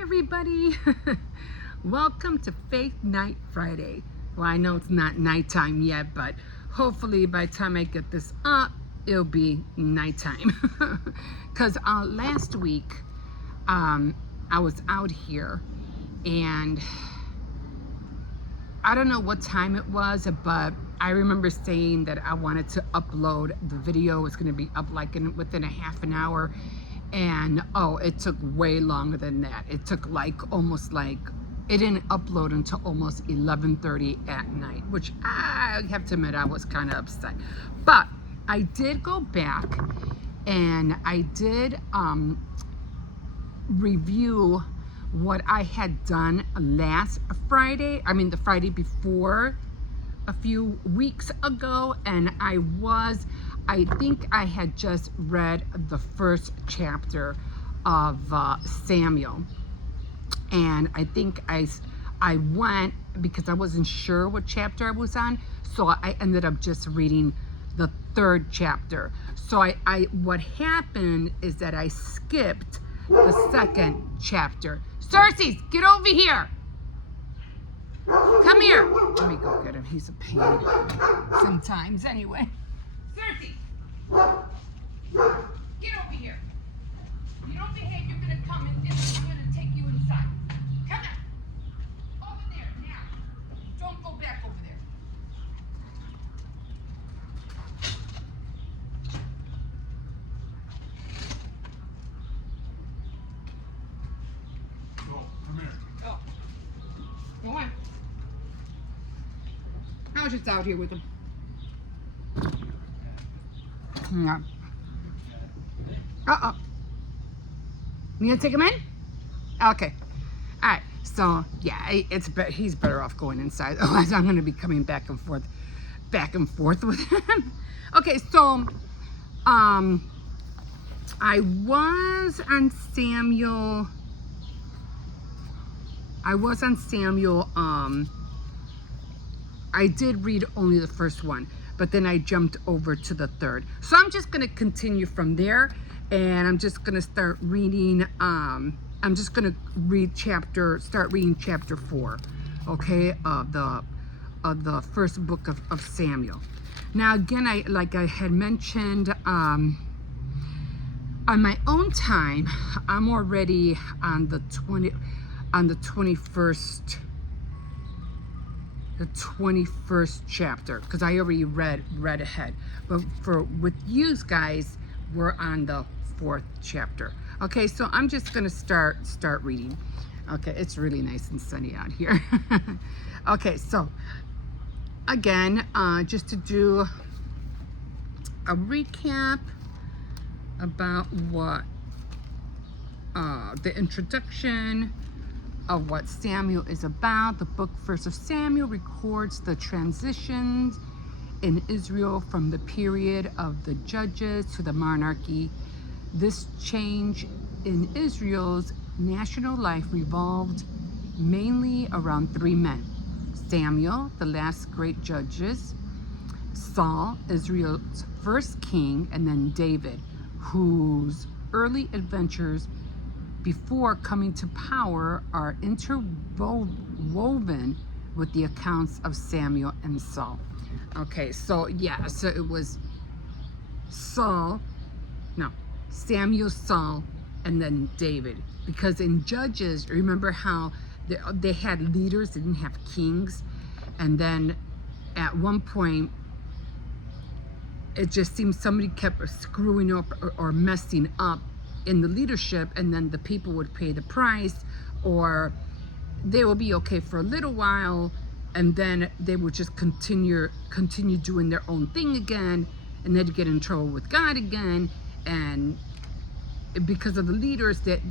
everybody. Welcome to Faith Night Friday. Well, I know it's not nighttime yet, but hopefully by the time I get this up, it'll be nighttime. Because last week, I was out here and I don't know what time it was, but I remember saying that I wanted to upload the video. It's going to be up like within a half an hour. And it took way longer than that. It took it didn't upload until almost 11:30 at night, which I have to admit I was kind of upset. But I did go back and I did review what I had done last Friday. I mean the Friday before, a few weeks ago, and I think I had just read the first chapter of Samuel, and I think I went because I wasn't sure what chapter I was on, so I ended up just reading the third chapter. So what happened is that I skipped the second chapter. Cersei, get over here. Come here. Let me go get him. He's a pain sometimes anyway. Cersei, get over here. If you don't behave, you're going to come and I'm going to take you inside. Come on. Over there, now. Don't go back over there. No, come here. Oh. Go on. I was just out here with him. Yeah. You gonna take him in? Okay. All right. So yeah, he's better off going inside. Otherwise, I'm gonna be coming back and forth with him. Okay. So, I was on Samuel. I did read only the first one, but then I jumped over to the third. So I'm just going to continue from there, and I'm just going to start reading, I'm just going to start reading chapter 4, okay, of the first book of Samuel. Now, again, like I had mentioned, on my own time, I'm already on the 21st chapter, because I already read ahead. But with you guys, we're on the 4th chapter. Okay, so I'm just gonna start reading. Okay, it's really nice and sunny out here. Okay, so again, just to do a recap about what the introduction of what Samuel is about. The book First of Samuel records the transitions in Israel from the period of the judges to the monarchy. This change in Israel's national life revolved mainly around 3 men: Samuel, the last great judges; Saul, Israel's first king; and then David, whose early adventures before coming to power are interwoven with the accounts of Samuel and Saul. Okay, so yeah, so it was Samuel, Saul, and then David. Because in Judges, remember how they had leaders, they didn't have kings, and then at one point it just seemed somebody kept screwing up or messing up in the leadership, and then the people would pay the price, or they would be okay for a little while, and then they would just continue doing their own thing again, and they'd get in trouble with God again. And because of the leaders that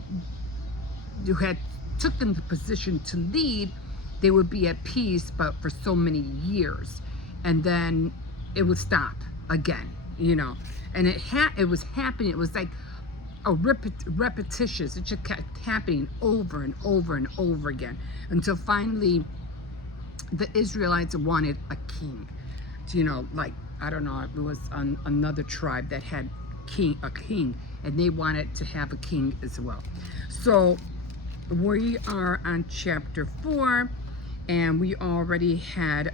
you had taken the position to lead, they would be at peace, but for so many years, and then it would stop again, and it was happening. It was like repetitious. It just kept happening over and over and over again, until finally the Israelites wanted a king. Like, I don't know, it was another tribe that had a king, and they wanted to have a king as well. So we are on chapter 4, and we already had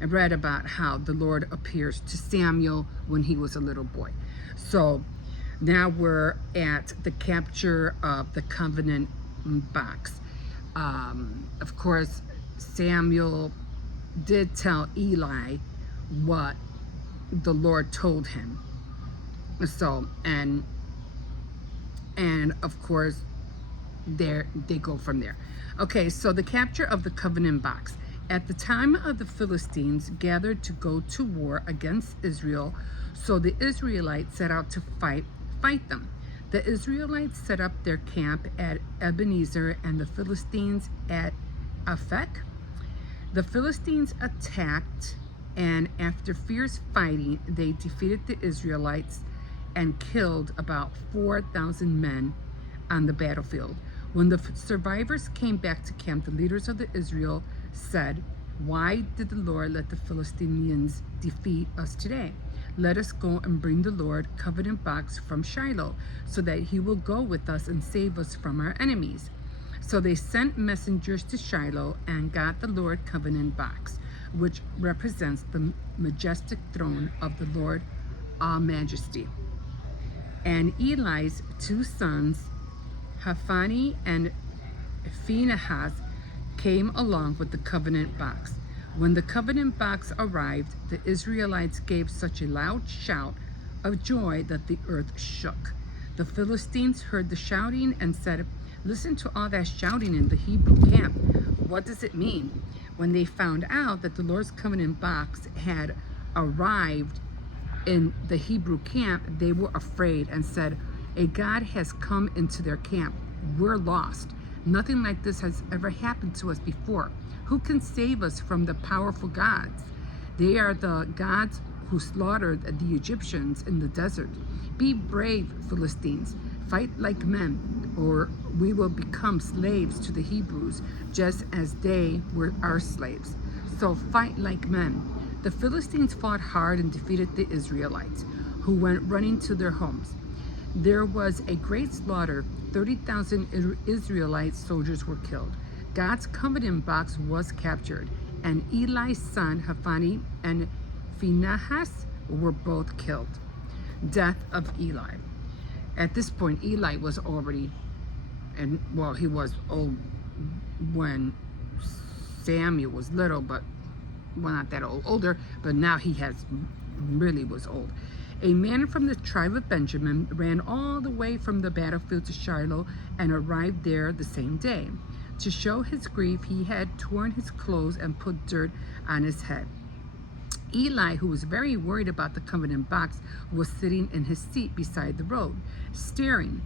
read about how the Lord appears to Samuel when he was a little boy. So now we're at the capture of the covenant box. Of course, Samuel did tell Eli what the Lord told him. So, and of course, there they go from there. Okay, so the capture of the covenant box. At the time of the Philistines gathered to go to war against Israel, so the Israelites set out to fight them. The Israelites set up their camp at Ebenezer and the Philistines at Aphek. The Philistines attacked, and after fierce fighting, they defeated the Israelites and killed about 4,000 men on the battlefield. When the survivors came back to camp, the leaders of the Israel said, "Why did the Lord let the Philistines defeat us today? Let us go and bring the Lord covenant box from Shiloh, so that he will go with us and save us from our enemies." So they sent messengers to Shiloh and got the Lord covenant box, which represents the majestic throne of the Lord Almighty. And Eli's two sons, Hophni and Phinehas, came along with the covenant box. When the covenant box arrived, the Israelites gave such a loud shout of joy that the earth shook. The Philistines heard the shouting and said, "Listen to all that shouting in the Hebrew camp. What does it mean?" When they found out that the Lord's covenant box had arrived in the Hebrew camp, they were afraid and said, "A God has come into their camp. We're lost. Nothing like this has ever happened to us before. Who can save us from the powerful gods? They are the gods who slaughtered the Egyptians in the desert. Be brave, Philistines. Fight like men, or we will become slaves to the Hebrews, just as they were our slaves. So fight like men." The Philistines fought hard and defeated the Israelites, who went running to their homes. There was a great slaughter. 30,000 Israelite soldiers were killed. God's covenant box was captured, and Eli's son Hophni and Phinehas were both killed. Death of Eli. At this point, Eli was already, and well, he was old when Samuel was little, but well, not that old, older, but now he really was old. A man from the tribe of Benjamin ran all the way from the battlefield to Shiloh and arrived there the same day. To show his grief, he had torn his clothes and put dirt on his head. Eli, who was very worried about the covenant box, was sitting in his seat beside the road, staring.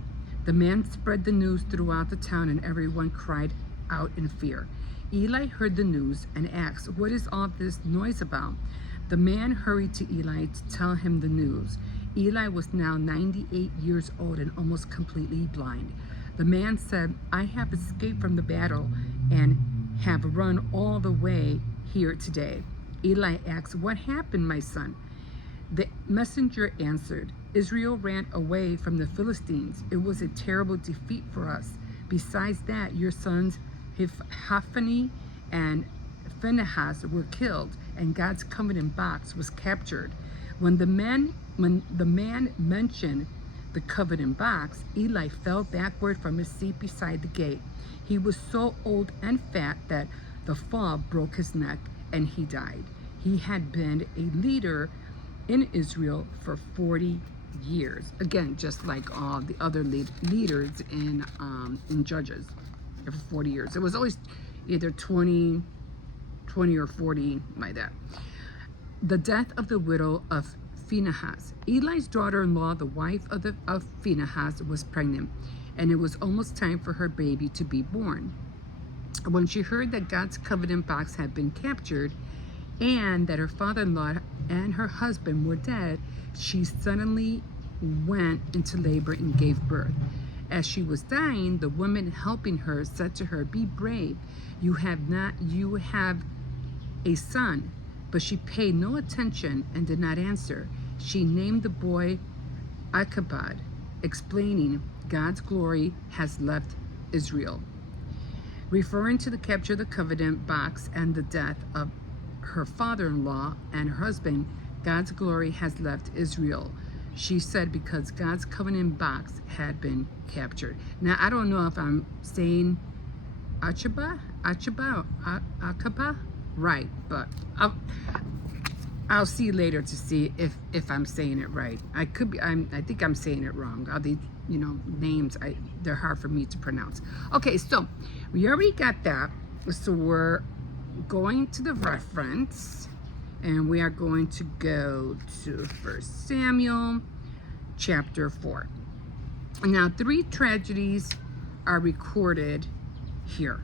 The man spread the news throughout the town, and everyone cried out in fear. Eli heard the news and asked, "What is all this noise about?" The man hurried to Eli to tell him the news. Eli was now 98 years old and almost completely blind. The man said, "I have escaped from the battle and have run all the way here today." Eli asked, "What happened, my son?" The messenger answered, "Israel ran away from the Philistines. It was a terrible defeat for us. Besides that, your sons Hophni and Phinehas were killed, and God's covenant box was captured." When the man mentioned the covenant box, Eli fell backward from his seat beside the gate. He was so old and fat that the fall broke his neck, and he died. He had been a leader in Israel for 40 years. Again, just like all the other leaders in Judges, for 40 years. It was always either 20 or 40, like that. The death of the widow of Phinehas. Eli's daughter-in-law, the wife of Phinehas, was pregnant, and it was almost time for her baby to be born. When she heard that God's covenant box had been captured and that her father-in-law and her husband were dead, she suddenly went into labor and gave birth. As she was dying, the woman helping her said to her, "Be brave, you have a son." But she paid no attention and did not answer. She named the boy Ichabod, explaining, "God's glory has left Israel. Referring to the capture of the covenant box and the death of her father-in-law and her husband, God's glory has left Israel. She said because God's covenant box had been captured. Now, I don't know if I'm saying Achaba, right, but I'll see later to see if I'm saying it right. I could be. I think I'm saying it wrong. All these, names, they're hard for me to pronounce. Okay, so we already got that. So we're going to the reference, and we are going to go to 1 Samuel chapter 4. Now, 3 tragedies are recorded here.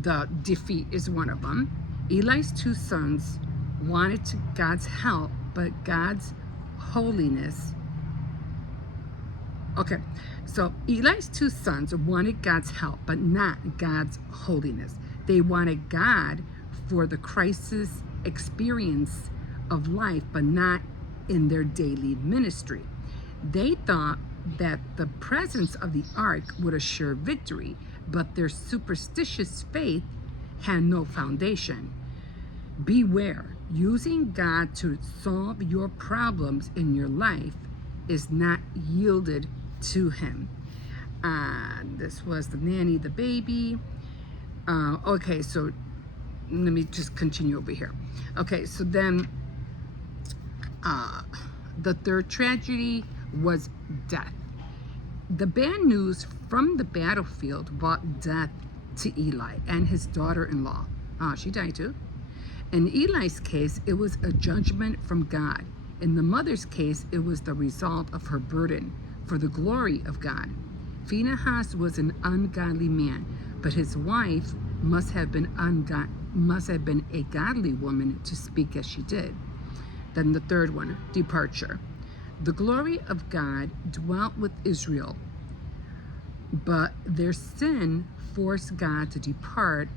The defeat is one of them. Eli's 2 sons wanted God's help, but God's holiness. Okay, so Eli's 2 sons wanted God's help, but not God's holiness. They wanted God for the crisis experience of life, but not in their daily ministry. They thought that the presence of the ark would assure victory, but their superstitious faith had no foundation. Beware, using God to solve your problems in your life is not yielded to Him. This was the nanny, the baby. Okay, so let me just continue over here. Okay, so then the 3rd tragedy was death. The bad news from the battlefield brought death to Eli and his daughter-in-law. She died too. In Eli's case, it was a judgment from God. In the mother's case, it was the result of her burden for the glory of God. Phinehas was an ungodly man, but his wife must have been a godly woman to speak as she did. Then the 3rd one, departure. The glory of God dwelt with Israel, but their sin forced God to depart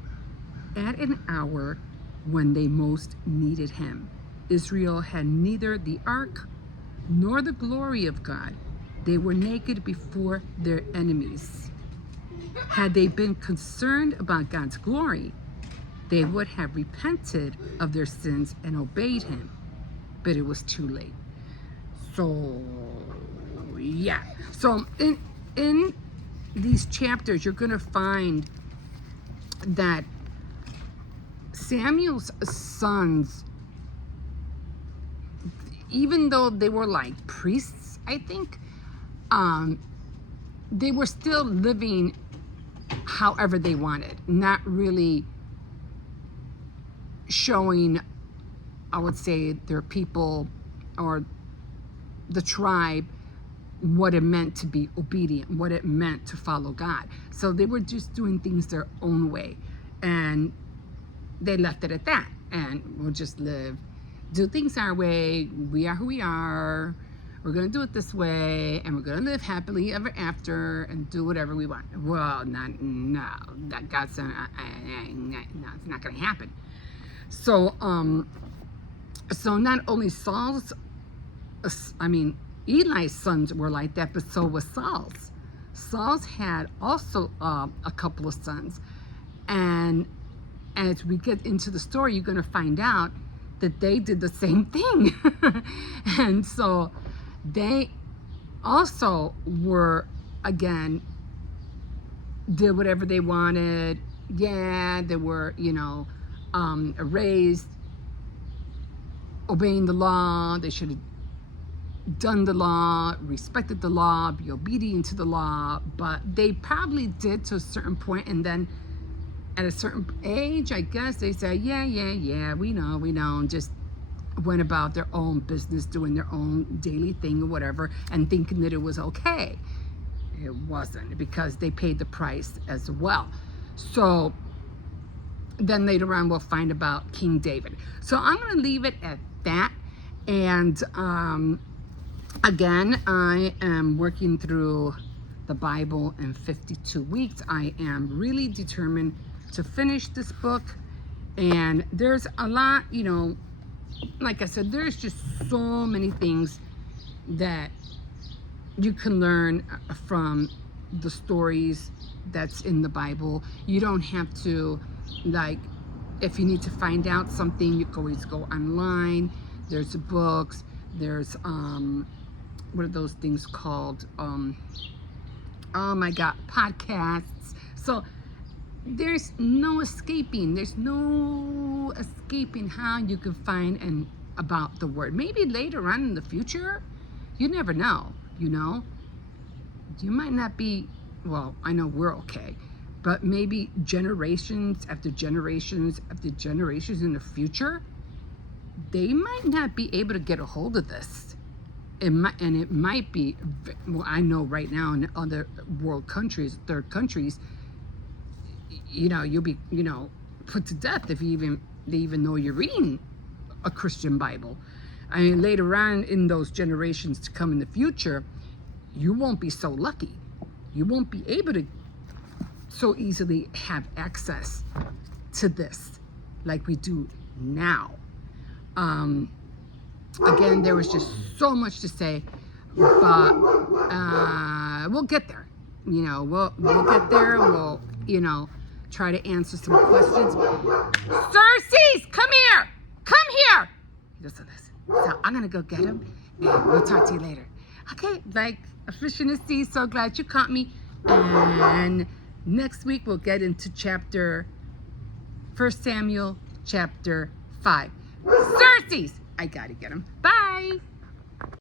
at an hour when they most needed Him. Israel had neither the ark nor the glory of God. They were naked before their enemies. Had they been concerned about God's glory, they would have repented of their sins and obeyed Him, but it was too late. So, yeah. So in these chapters, you're going to find that Samuel's sons, even though they were like priests, I think, they were still living however they wanted, not really showing, I would say, their people or the tribe what it meant to be obedient, what it meant to follow God. So they were just doing things their own way, and they left it at that. And we'll just do things our way. We are who we are. We're going to do it this way, and we're going to live happily ever after and do whatever we want. Well, that God said, no, it's not going to happen. So, so not only Eli's sons were like that, but so was Saul's. Saul's had also a couple of sons. And as we get into the story, you're going to find out that they did the same thing. And so they also were, again, did whatever they wanted. Yeah, they were, raised obeying the law. They should have done the law, respected the law, be obedient to the law, but they probably did to a certain point, and then at a certain age, I guess, they say, yeah, we know, and just went about their own business, doing their own daily thing or whatever, and thinking that it was okay. It wasn't, because they paid the price as well. So then later on, we'll find about King David. So I'm going to leave it at that. And again, I am working through the Bible in 52 weeks. I am really determined to finish this book. And there's a lot, like I said, there's just so many things that you can learn from the stories that's in the Bible. You don't have to, like, if you need to find out something, you can always go online. There's books. There's what are those things called? Oh my God, podcasts. So there's no escaping. There's no escaping how you can find and about the word. Maybe later on in the future, you never know. You know, you might not be. Well, I know we're okay, but maybe generations after generations after generations in the future, they might not be able to get a hold of this. It might be. Well, I know right now in other world countries, third countries, you know, you'll be, you know, put to death if they even know you're reading a Christian Bible. I mean, later on in those generations to come in the future, you won't be so lucky. You won't be able to so easily have access to this like we do now. Again, there was just so much to say, but we'll get there. You know, we'll get there. We'll, you know, try to answer some questions. Xerxes, come here! Come here! He doesn't listen. So I'm gonna go get him, and we'll talk to you later. Okay, like a fish in the sea. So glad you caught me. And next week we'll get into 1 Samuel chapter 5. Xerxes! I gotta get him. Bye!